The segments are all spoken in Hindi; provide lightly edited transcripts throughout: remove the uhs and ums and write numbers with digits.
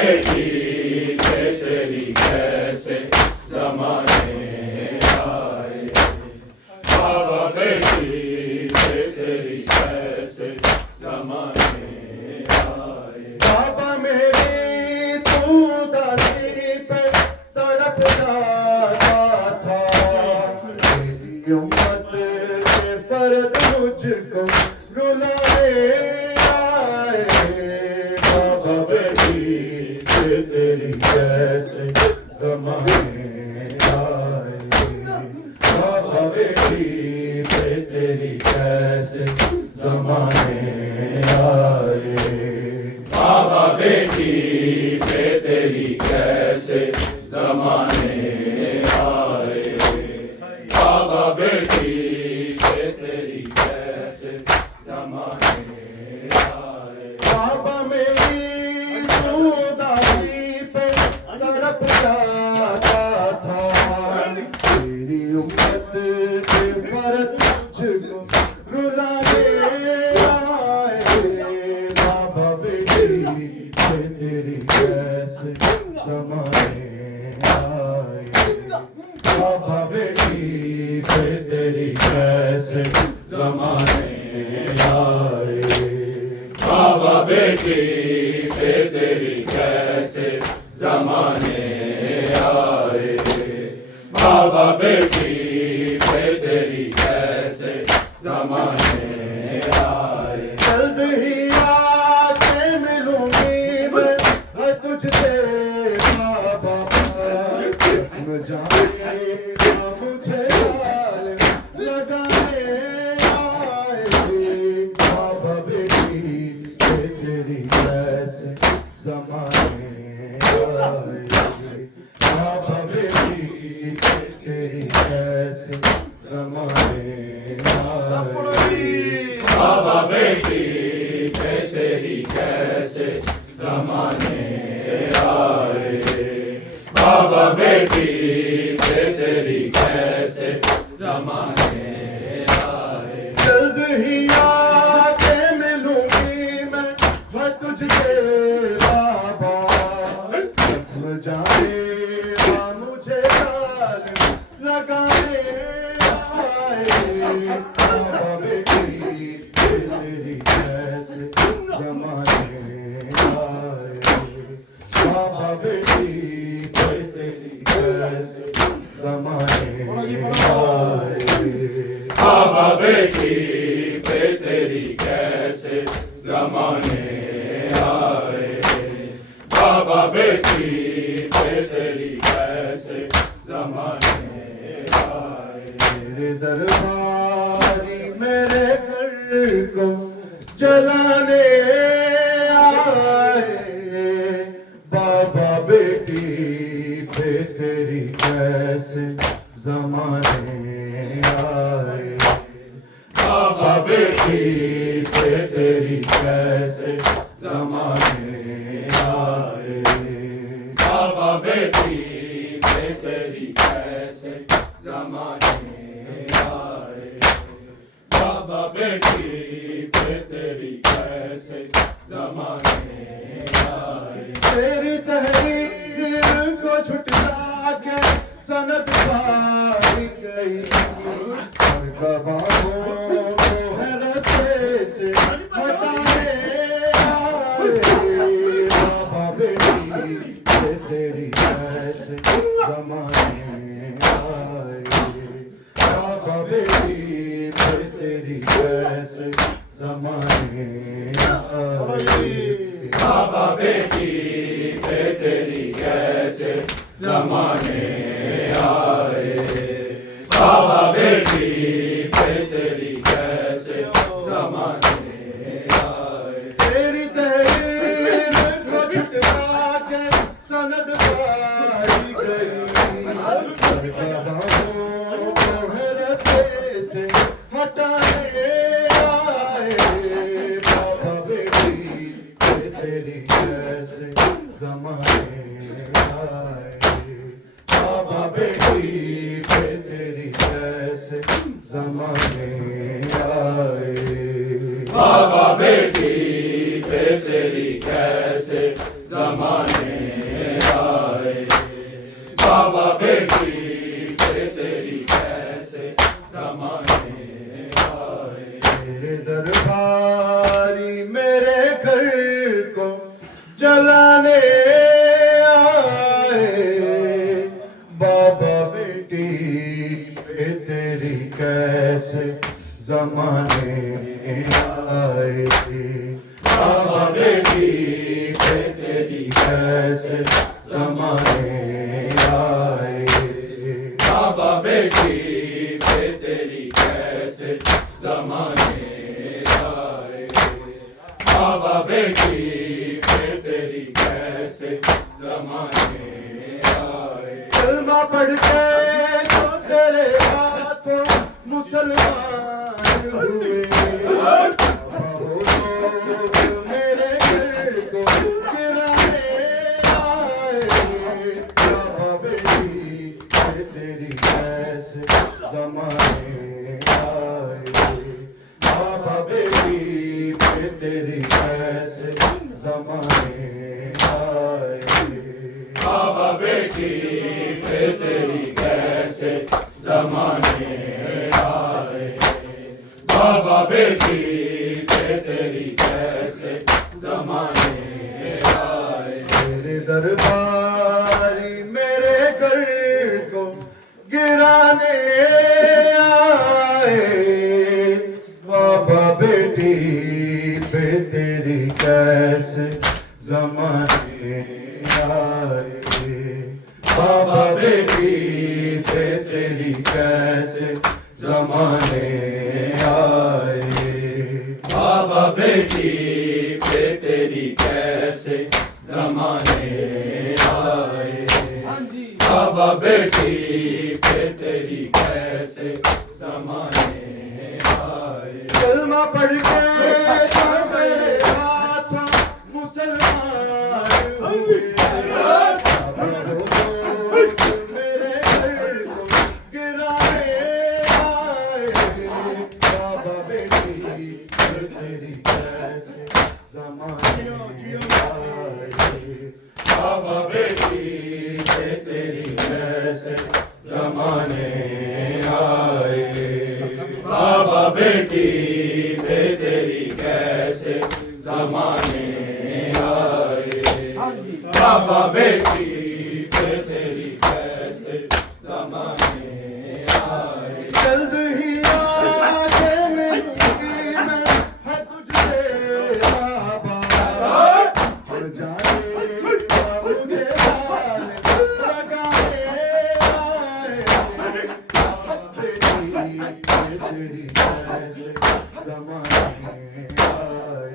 बेटी पे तेरी कैसे जमाने आए, बाबा बेटी पे तेरी कैसे जमाने आए। बाबा मेरी तू दादी पे तड़प जाता था, तेरी उम्मत के फर्द मुझको रुलाने आए। बाबा बेटी पे तेरी कैसे जमाने आए, बाबा बेटी पे तेरी कैसे जमाने आए। बाबा बेटी पे तेरी कैसे जमाने आए, बाबा बेटी पे तेरी कैसे जमाने आए। बाबा मेरी दादी पे तड़प जाता था, तेरी उम्मत के फर्द मुझको रुलाने आए। बाबा बेटी पे तेरी कैसे जमाने आए, बाबा बेटी पे तेरी कैसे जमाने आए। बाबा बेटी पे तेरी कैसे जमाने आए, बाबा बेटी पे तेरी कैसे जमाने आए। जल्द ही आके मिलूंगी मैं तुझसे बाबा, जख्म जाने मुझे हाल लगाने आए। बाबा बेटी पे तेरी कैसे जमाने आए, बाबा बेटी पे तेरी कैसे जमाने आए। बाबा बेटी पे तेरी कैसे जमाने आए, बाबा बेटी पे तेरी कैसे जमाने आए। जल्द ही आके मिलूंगी मैं तुझसे बाबा, जख्म जाने मुझे हाल लगाने आए। बाबा बेटी पे तेरी कैसे जमाने आए, बाबा बेटी पे तेरी कैसे जमाने आए। बाबा बेटी पे तेरी कैसे जमाने आए, बाबा बेटी पे तेरी कैसे जमाने आए। मेरे दरबारी मेरे घर को जलाने आए, बाबा बेटी पे तेरी कैसे जमाने आए। बाबा बेटी पे तेरी कैसे जमाने आए। बाबा बेटी पे तेरी कैसे जमाने आए, बाबा बेटी पे तेरी कैसे जमाने आए। तेरी तहरीर को झुटला के सनद पाई गई, और गवाहों को है रस्ते से हटाने आए। बाबा बेटी पे तेरी कैसे जमाने आए, बाबा बेटी पे तेरी कैसे जमाने आए। बाबा बेटी पे तेरी कैसे जमाने आए, बाबा बेटी पे तेरी कैसे जमाने आए। तेरी तहरीर को झुटला के सनद पाई गई, और गवाहों को है रस्ते से हटाने आए। बाबा बेटी पे तेरी कैसे जमाने आए, बाबा बेटी पे तेरी कैसे जमाने आए। बाबा बेटी पे तेरी कैसे जमाने जलाने आए बाबा बेटी पे तेरी कैसे जमाने आए बाबा बेटी पे तेरी कैसे जमाने आए बाबा बेटी पे तेरी कैसे जमाने आए बाबा बेटी पे तेरी कैसे जमाने आए कलमा पढ़ के तो तेरे हाथों मुसलमान हुए मेरे घर को गिराने आए बाबा बेटी पे तेरी कैसे जमाने आए बाबा बेटी पे तेरी कैसे जमाने आए बाबा बेटी पे तेरी कैसे जमाने आए बाबा बेटी पे तेरी कैसे जमाने आए मेरे दरबारी मेरे घर को गिराने आए बाबा बेटी पे तेरी कैसे जमाने आए बाबा बेटी पे तेरी कैसे जमाने आए बाबा बेटी पे तेरी कैसे जमाने आए बाबा बेटी पे तेरी कैसे जमाने आए कलमा पढ़ के तो मेरे हाथों मुसलमान हुए मेरे घर को गिराने आए बाबा बेटी पे तेरी कैसे जमाने आए बाबा बेटी पे तेरी कैसे जमाने आए बाबा बेटी पे तेरी कैसे जमाने आए बाबा बेटी पे तेरी कैसे जमाने आए जल्द ही आके मिलूंगी मैं है तुझसे बाबा और जाएगा मुझे हाल लगाने आए बेटी पे तेरी कैसे जमाने आए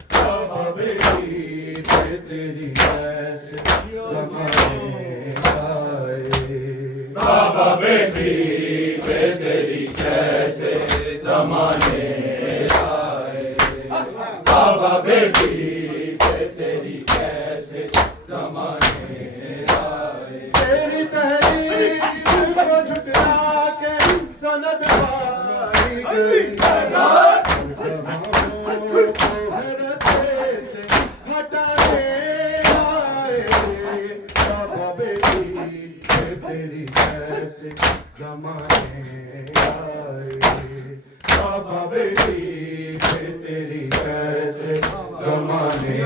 बाबा बेटी पे तेरी कैसे जमाने आए बाबा बेटी पे तेरी कैसे जमाने आए बाबा बेटी पे तेरी कैसे जमाने आए तेरी तहरीर को झुकला के सनद पाई गई गवाहों को रस्ते से हटाने आए बाबा बेटी पे तेरी कैसे जमाने आए बाबा बेटी पे तेरी कैसे जमाने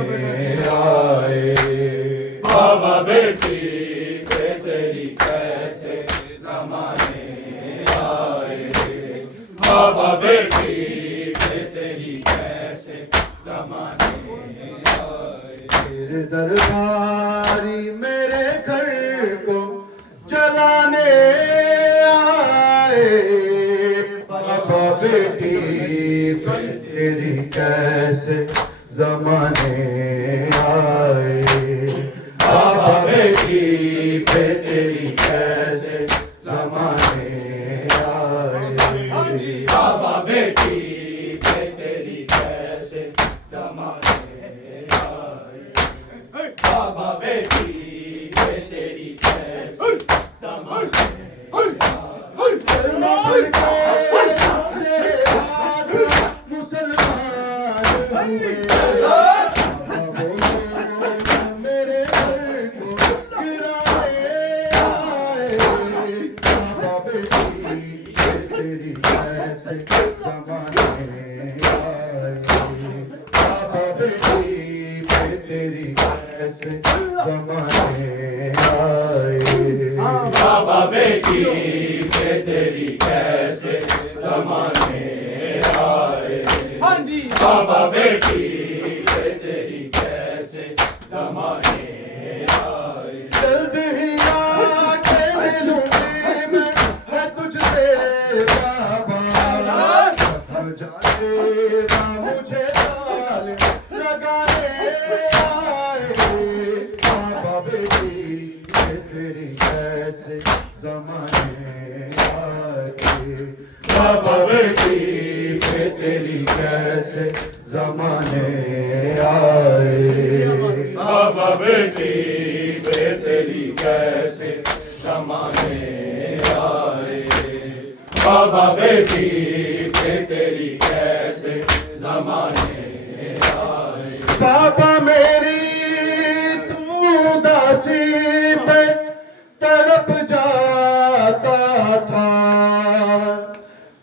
आए बाबा बेटी पे तेरी कैसे जमाने आए बाबा बेटी पे तेरी कैसे जमाने आए तेरे दरबारी मेरे घर को जलाने आए बाबा बेटी पे तेरी कैसे जमाने आए बाबा बेटी पे तेरी कैसे जमाने आए बाबा बेटी पे तेरी कैसे जमाने आए बाबा बेटी पे तेरी कैसे जमाने कलमा पढ़ के तेरे हाथ मुसलमान हुए मेरे घर को गिराने आए तेरी कैसे जमाने आए। बाबा बेटी पे तेरी कैसे जमाने आए। बाबा बेटी पे तेरी कैसे जमाने आए। जल्द ही आके मिलूंगी मैं तुझसे बाबा। अब जानेगा मुझे ताल लगाने आए। बाबा बेटी ये तेरी कैसे जमाने आए। बाबा बेटी पे तेरी कैसे जमाने आए। बाबा बेटी पे तेरी कैसे जमाने आए। बाबा बेटी पे तेरी कैसे जमाने आए। बाबा मेरी तू दासी पे तड़प जाता था।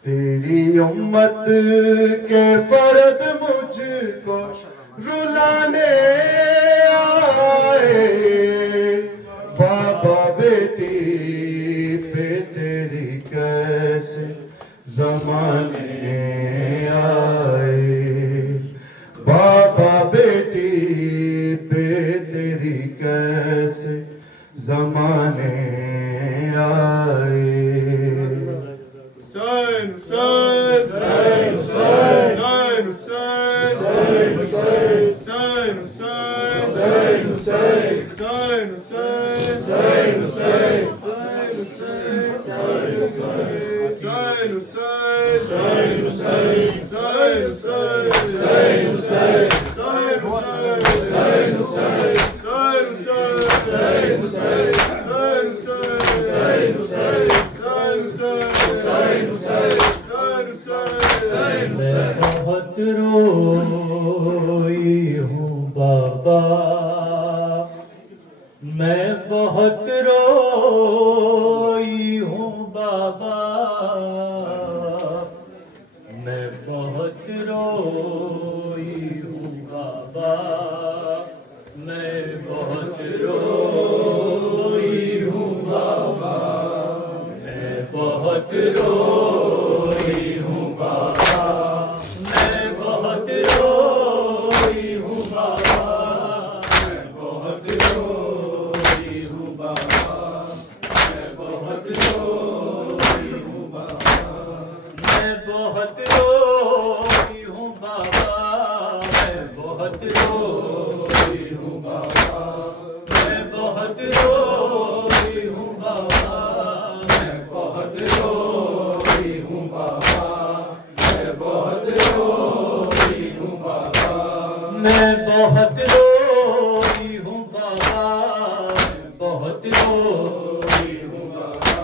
तेरी उम्मत के फर्द मुझको रुलाने आए। बाबा बेटी पे तेरी कैसे जमाने आए। बाबा बेटी पे तेरी कैसे जमाने आए। Hüseyin, Hüseyin, Hüseyin, Hüseyin, Hüseyin, Hüseyin, Hüseyin, Hüseyin, Hüseyin, मैं बहुत रोई हूँ बाबा। मैं बहुत रोई हूँ बाबा। मैं बहुत रोई हूँ बाबा। मैं बहुत रोई हूँ बाबा। मैं बहुत रोई हूँ बाबा। मैं बहुत रोई हूँ बाबा। मैं बहुत रोई हूँ बाबा। मैं बहुत रोई हूँ बाबा। मैं बहुत रोई हूँ बाबा। मैं बहुत रोई हूँ बाबा। मैं बहुत रोई हूँ बाबा। मैं बहुत रोई हूँ बाबा। मैं बहुत रोई हूँ बाबा। मैं बहुत रोई हूँ बाबा। बहुत रोई हूँ बाबा।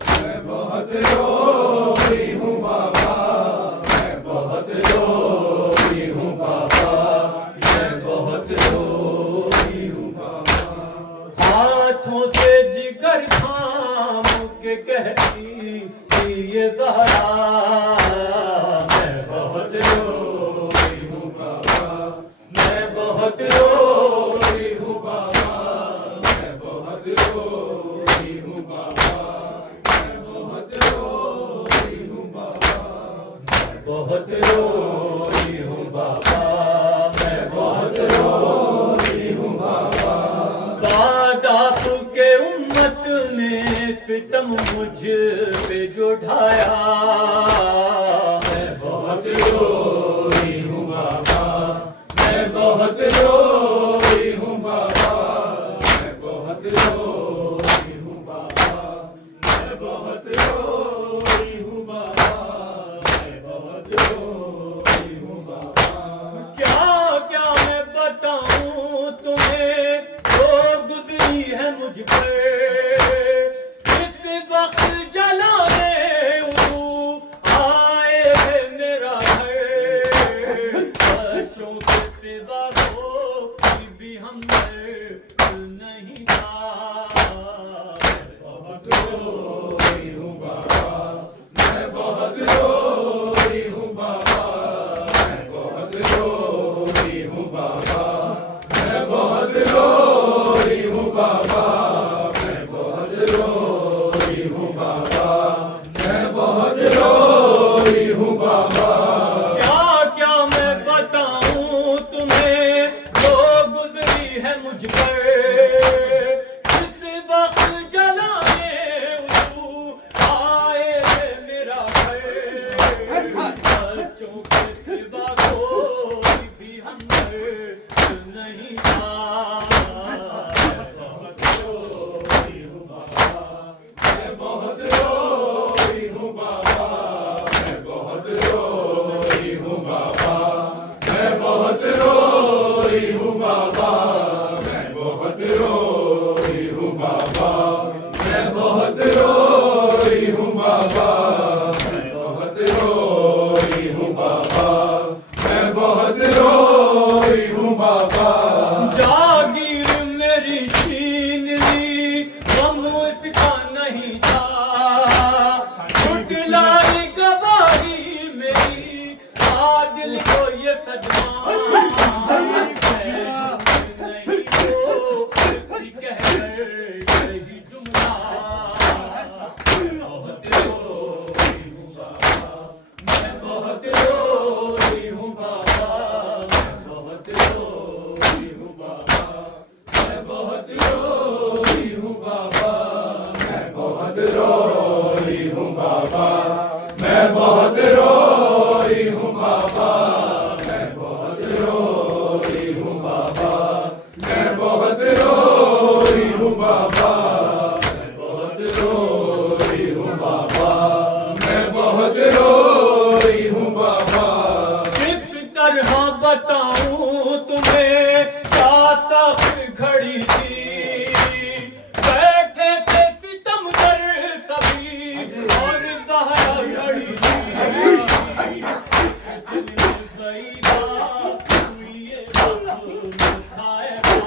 मैं बहुत रोई हूँ बाबा। मैं बहुत रोई हूँ बाबा। मैं बहुत रोई हूँ बाबा। हाथों से जिगर थाम के कहती थी ये ज़हरा। मैं बहुत रोई हूँ बाबा। मैं बहुत रोई हूँ बाबा। मैं बहुत रोई हूँ बाबा। मैं बहुत रोई हूँ बाबा। मैं बहुत रोई हूँ बाबा। मैं बहुत रोई हूँ बाबा। दादाप के उम्मत ने सितम मुझ पे जो ढाया। मैं बहुत रोई हूँ बाबा। मैं बहुत रोई हूँ बाबा। मैं बहुत रोई हूँ बाबा। मैं बहुत रोई हूँ बाबा। मैं बहुत रोई हूँ बाबा। क्या क्या मैं बताऊं तुम्हें जो गुजरी है मुझ पे। इस वक्त जलाने उदू आए है मेरा घर। बच्चों के सिवा कोई भी हम नहीं था। बहुत रोई हूँ बाबा। मैं बहुत रोई हूँ बाबा। मैं बहुत रोई हूँ बाबा। मैं नहीं था। बहुत रोई हूँ बाबा, मैं बहुत रोई हूँ बाबा, मैं बहुत रोई हूँ बाबा, मैं बहुत रोई हूँ बाबा, मैं बहुत रोई हूँ बाबा, मैं बहुत रोई हूँ बाबा, मैं बहुत रोई हूँ बाबा। जागीर मेरी छीन ली, गम उसका नहीं था। छुटलाई गवाही मेरी, आदिल को ये सदमा। नहीं हो कहकर यही जुमला। बहुत रोई हूँ बाबा, मैं बहुत रोई हूँ बाबा, मैं बहुत रोई हूँ बाबा, मैं बहुत रोई हूँ बाबा, मैं बहुत रोई हूँ बाबा, मैं बहुत रोई हूँ बाबा, मैं बहुत रोई हूँ बाबा, मैं बहुत रोई हूँ बाबा, मैं बहुत रोई हूँ बाबा, मैं बहुत रोई हूँ बाबा। किस तरह बताऊं तुम्हें क्या सब घड़ी थी। बैठे थे सितमगर सभी और ज़हरा घड़ी थी। ज़ईदा हुई ये वक्त खाएगा।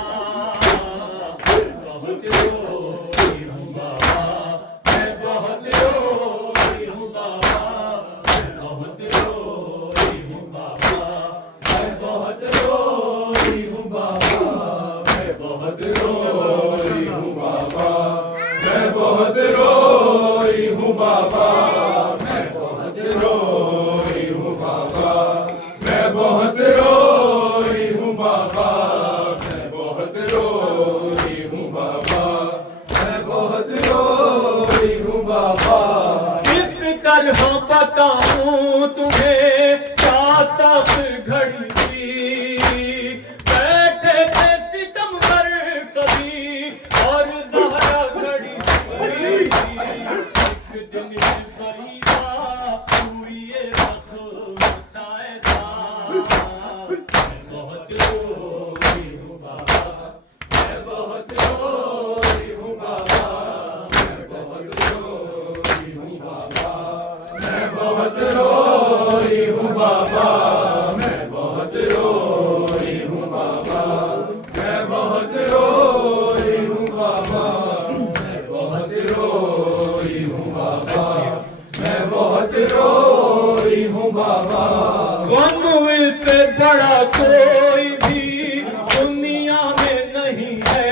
बहुत रोई हूँ बाबा, मैं बहुत रोई हूँ बाबा, मैं बहुत रोई हूँ बाबा, मैं बहुत रोई हूँ बाबा, मैं बहुत रोई हूँ बाबा, मैं बहुत रोई हूँ बाबा, मैं बहुत रोई हूँ बाबा, मैं बहुत रोई हूँ बाबा, मैं बहुत रोई हूँ बाबा, मैं बहुत रोई हूँ बाबा। किस तरह बताऊं तुम्हें क्या सब घड़ी थी। बैठे थे सितमगर सभी और ज़हरा घड़ी थी। एक दिन फरीदा हुई ये वक्त ऐसा। मैं बहुत रोई हूँ बाबा, मैं बहुत रोई हूँ बाबा, मैं बहुत रोई हूँ बाबा, मैं बहुत रोई हूँ बाबा, मैं बहुत रोई हूँ बाबा, मैं बहुत रोई हूँ बाबा, मैं बहुत रोई हूँ बाबा, मैं बहुत रोई हूँ बाबा। गम इससे बड़ा कोई भी दुनिया में नहीं है।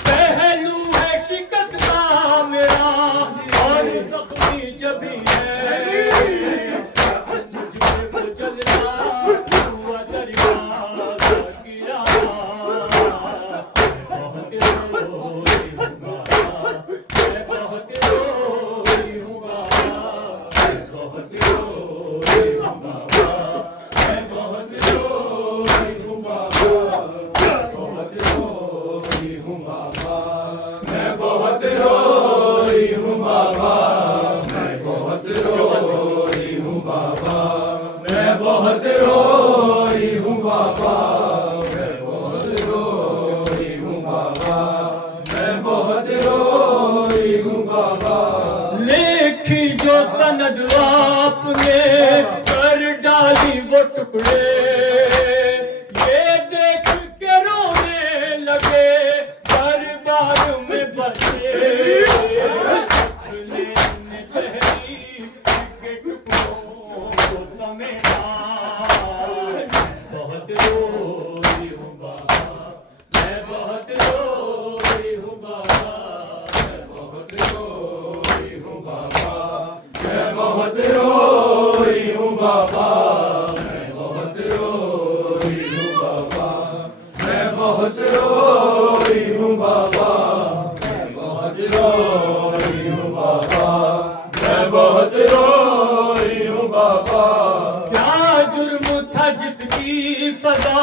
पहलू है शिकस्त का मेरा और जख्मी जभी है। तुझे वो जलता हुआ दरिया का किराया। बहुत रोई हूँ बाबा, मैं बहुत रोई हूँ बाबा, मैं बहुत रोई हूँ बाबा, मैं बहुत रोई हूँ बाबा, बहुत रोई हूँ बाबा, मैं बहुत रोई हूँ बाबा, मैं बहुत रोई हूँ बाबा, मैं बहुत रोई हूँ बाबा, मैं बहुत रोई हूँ बाबा, मैं बहुत रोई हूँ बाबा। लिखी जो सनद आपने कर डाली वो टुकड़े। ये देख के रोने लगे दरबार में बचे। उसने तहरीर के टुकड़ों को समेटा। बहुत रोई हूँ बाबा, मैं बहुत रोई हूँ बाबा, मैं बहुत रोई हूँ बाबा, मैं बहुत रोई हूँ बाबा, मैं बहुत रोई हूँ बाबा, मैं बहुत रोई हूँ बाबा, मैं बहुत रोई हूँ बाबा, मैं बहुत रोई हूँ बाबा। क्या जुर्म था जिसकी सजा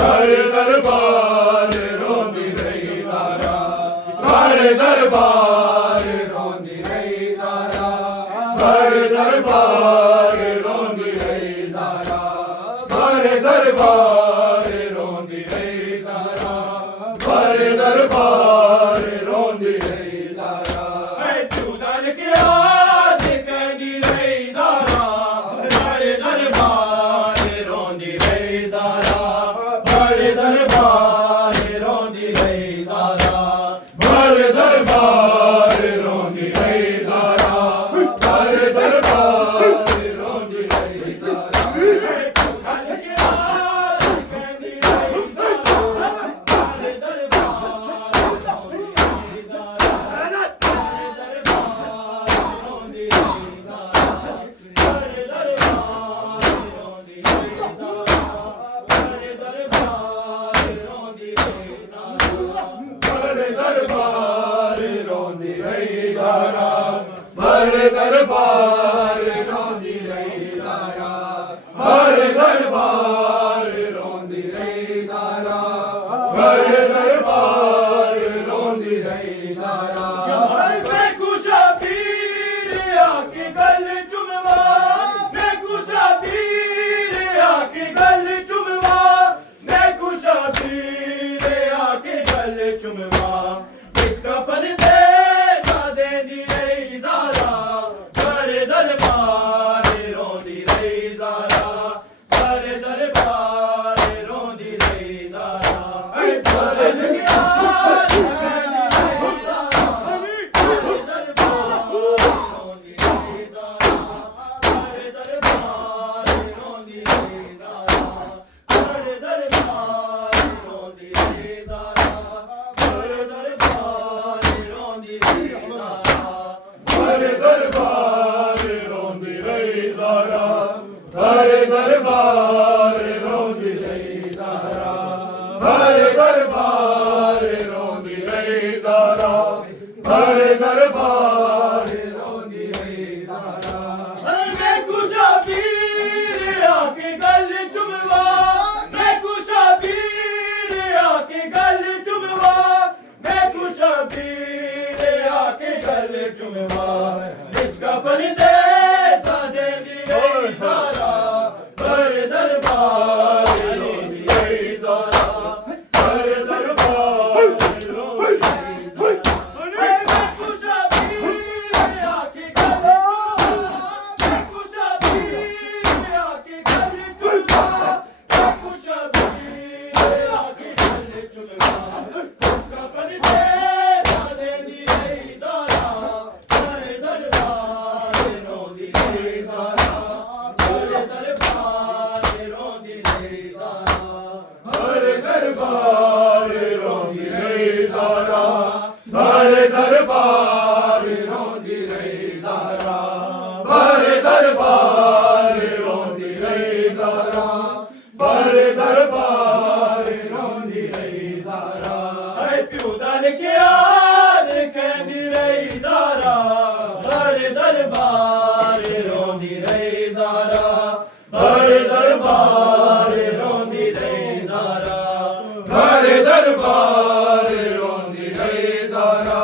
भर दरबार रोंदी रही ज़ारा भर दरबार रोंदी रही ज़ारा भर दरबार रोंदी रही ज़ारा भर दरबार रोंदी रही ज़ारा भर दरबार रोंदी रही ज़ारा चूदन के आज कहती रही ज़ारा भर दरबार रोंदी रही ज़ारा भर दरबार रोंदी रही ज़ारा भर दरबार रोंदी रही ज़ारा भर दरबार रोंदी रही ज़ारा चूदन के आज कहती रही ज़ारा भर दरबार रोंदी रही ज़ारा भर दरबार रोंदी रही ज़ारा भर दरबार रोंदी रही ज़ारा भर दरबार रोंदी रही ज़ारा भर दरबार रोंदी रही ज़ारा भर दरबार रोंदी रही ज़ारा भर दरबार रोंदी रही ज़ारा भर दरबार रोंदी रही ज़ारा मैं कुशा पीर आके गल चुमवा मैं कुशा पीर आके गल चुमवा मैं कुशा पीर आके गल चुमवा इसका फन दे सादे दी रही ज़ारा भर दरबार रोंदी रही ज़ारा भर दरबार रोंदी रही ज़ारा भर दरबार भर दरबार रोंदी रही ज़ारा भर दरबार रोंदी रही ज़ारा भर दरबार रोंदी रही ज़ारा भर दरबार रोंदी रही ज़ारा मैं कुशा पीर आके गल चुमवा मैं कुशा पीर आके गल चुमवा मैं कुशा पीर आके गल चुमवा इसका फन दे सादे दी रही ज़ारा भर दरबार रोंदी रही ज़ारा भर दरबार रोंदी रही ज़ारा मैं कुशा पीर आके गल मैं कुशा पीर आके गल चुमवा मैं कुशा पीर आके गल चुमवा उसका फन दे सादे दी रही ज़ारा भर दरबार रोंदी रही ज़ारा भर दरबार रोंदी रही ज़ारा भर दरबार रोंदी रही ज़ारा भर दरबार रोंदी रही ज़ारा भर दरबार रोंदी रही ज़ारा भर दरबार रोंदी रही ज़ारा प्यू दल के आज कहती रही ज़ारा भर दरबार रोंदी रही ज़ारा भर दरबार रोंदी रही ज़ारा भर दरबार रोंदी रही ज़ारा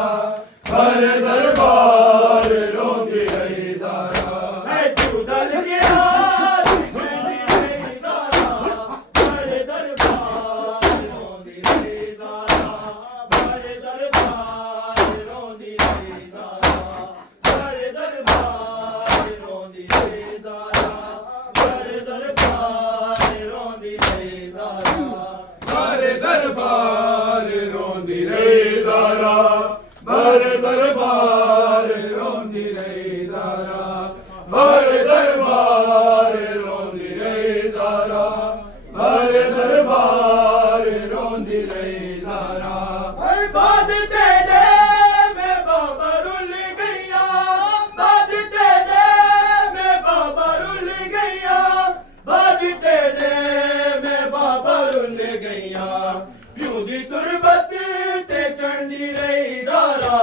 भर दरबार रोंदी रही ज़ारा प्यू दल के आज कहती रही ज़ारा भर दरबार रोंदी रही ज़ारा भर दरबार रोंदी रही ज़ारा भर दरबार रोंदी रही ज़ारा भर दरबार रोंदी रही ज़ारा भर दरबार रोंदी रही ज़ारा भर दरबार रोंदी रही ज़ारा भर दरबार रोंदी रही ज़ारा भर दरबार रोंदी रही ज़ारा बाद तेरे में बाबा रुल गैया बाद तेरे में बाबा रुल गैया बाद तेरे में बाबा रुल गैया प्यू दी तुरबत ते चढ़दी रही ज़ारा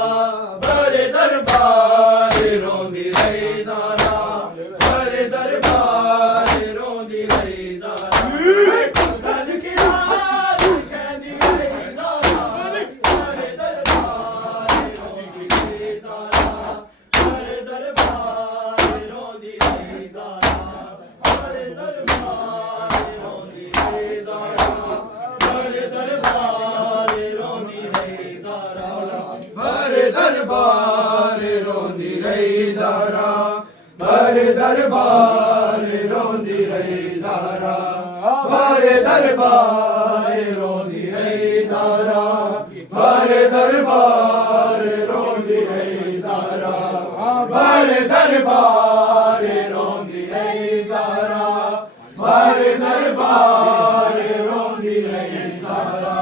भर दरबार रोंदी रही ज़ारा भर दरबार रोंदी रही ज़ारा गल के भरे दरबार रोंदी रही ज़ारा भरे दरबार रोंदी रही ज़ारा भरे दरबार रोंदी रही ज़ारा भरे दरबार रोंदी रही ज़ारा भरे दरबार रोंदी रही ज़ारा भरे दरबार रोंदी रही ज़ारा भरे दरबार रोंदी रही ज़ारा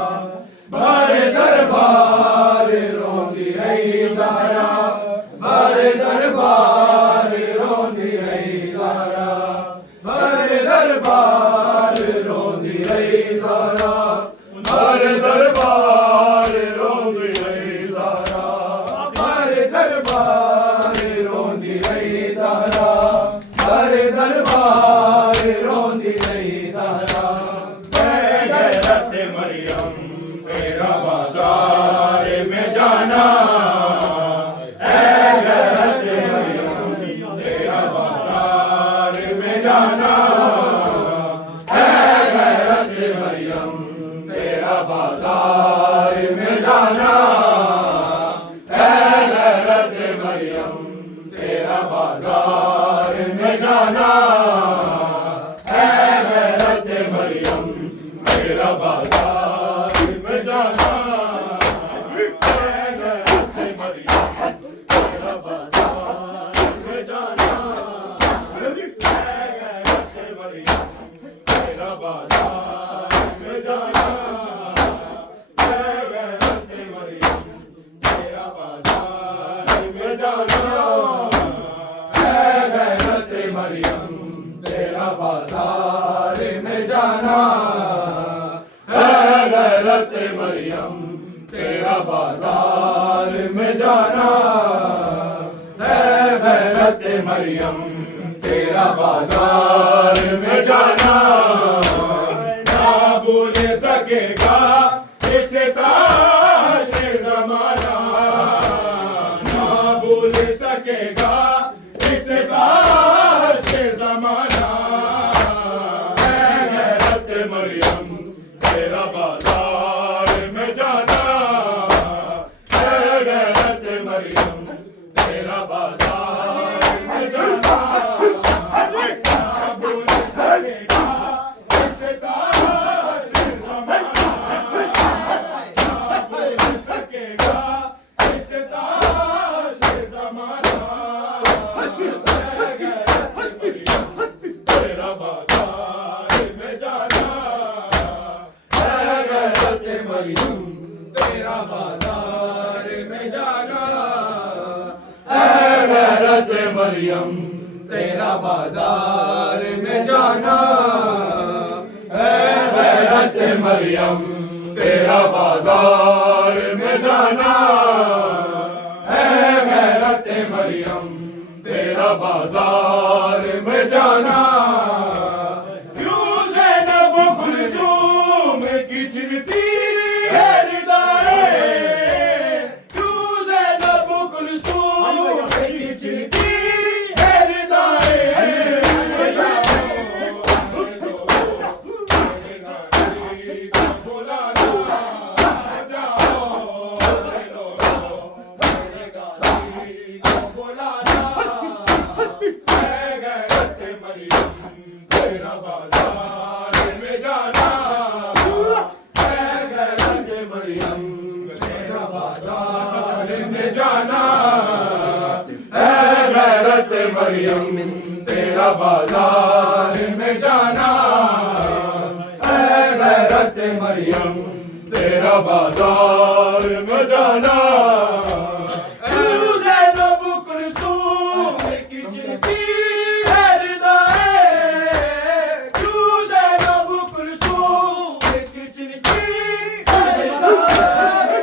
भरे दरबार रोंदी रही ज़ारा भरे दरबार रोंदी रही ज़ारा भरे दरबार रोंदी रही ज़ारा भरे दरबार रोंदी रही ज़ारा भरे दरबार रोंदी रही ज़ारा भरे दरबार रोंदी रही ज़ारा मैं गैरत मरियम तेरा बाजार में जाना ऐ गैरत मरियम तेरा बाजार में जाना ऐ गैरत मरियम तेरा बाजार में जाना ऐ गैरत मरियम तेरा बाजार में जाना ऐ गैरत मरियम तेरा बाजार में जाना ऐ गैरत मरियम तेरा बाजार में जाना ऐ गैरत मरियम तेरा बाजार में जाना ऐ गैरत मरियम तेरा बाजार में जाना ऐ गैरत मरियम तेरा बाजार में जाना ऐ गैरत मरियम तेरा बाजार में जाना ऐ गैरत मरियम तेरा बाजार में जाना ना भूल सकेगा इस ताश ज़माना ना भूल सकेगा इस ताश ज़माना ऐ गैरत मरियम तेरा बाजार में जाना ऐ गैरत मरियम तेरा बाजार में जाना ना भूल सकेगा इस ताश ज़माना ना भूल सकेगा इस ताश ज़माना ऐ गैरत मरियम तेरा बाजार में जाना ऐ गैरत मरियम तेरा बाजार में जाना ऐ गैरत मरियम तेरा बाजार में जाना ऐ गैरत मरियम तेरा बाजार में जाना ऐ गैरत मरियम तेरा बाजार में जाना क्यों ज़ैनब कुलसूम की चिरती है रिदाए क्यों ज़ैनब कुलसूम की चिरती है रिदाए तेरा बाजार में जाना ऐ गैरत मरियम तेरा बाजार में जाना ऐ गैरत मरियम तेरा बाजार में जाना ऐ गैरत मरियम तेरा बाजार में जाना क्यों ज़ैनब कुलसूम की चिरती है रिदाए क्यों ज़ैनब कुलसूम की चिरती है रिदाए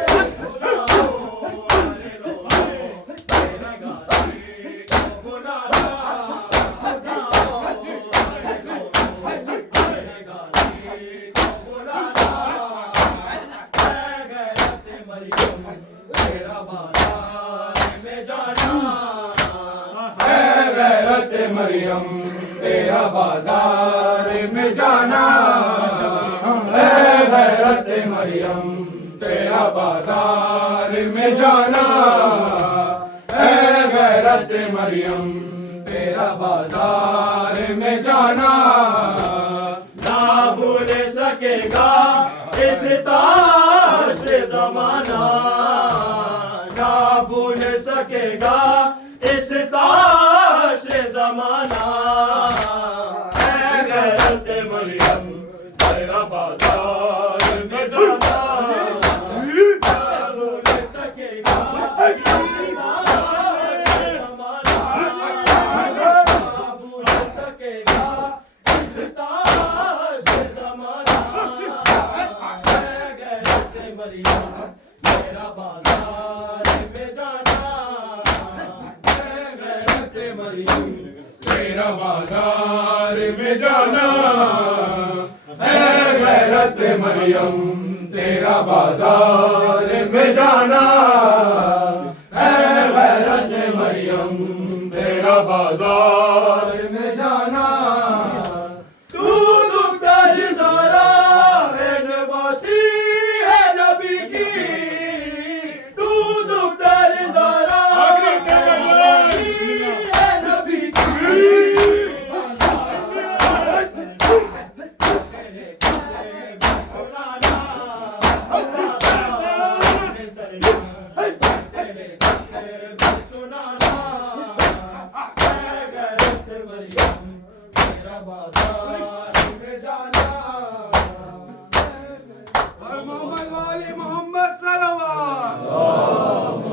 तेरा बाजार में जाना ऐ गैरत मरियम तेरा बाजार में जाना ऐ गैरत गैरत मरियम तेरा बाजार में जाना है गैरत मरियम तेरा बाजार में जाना ना भूल सकेगा इस ताश जमाना ना भूल सकेगा इस ताश जमाना है गैरत मरियम तेरा बाजार में जाना ना भूल सकेगा इस ताश जमाना ना भूल सकेगा इस ताश जमाना है गैरत मरियम तेरा बाजार में जाना है गैरत मरियम तेरा बाजार में जाना है गैरत मरियम तेरा बाजार में जाना है गैरत मरियम तेरा बाजार में जाना तू दुख्तर ज़ारा है नवासी है नबी की तू दुख्तर ज़ारा है नवासी है नबी की सुनाना है गैरत मरियम तेरा बाजार में जाना मोहम्मद वाली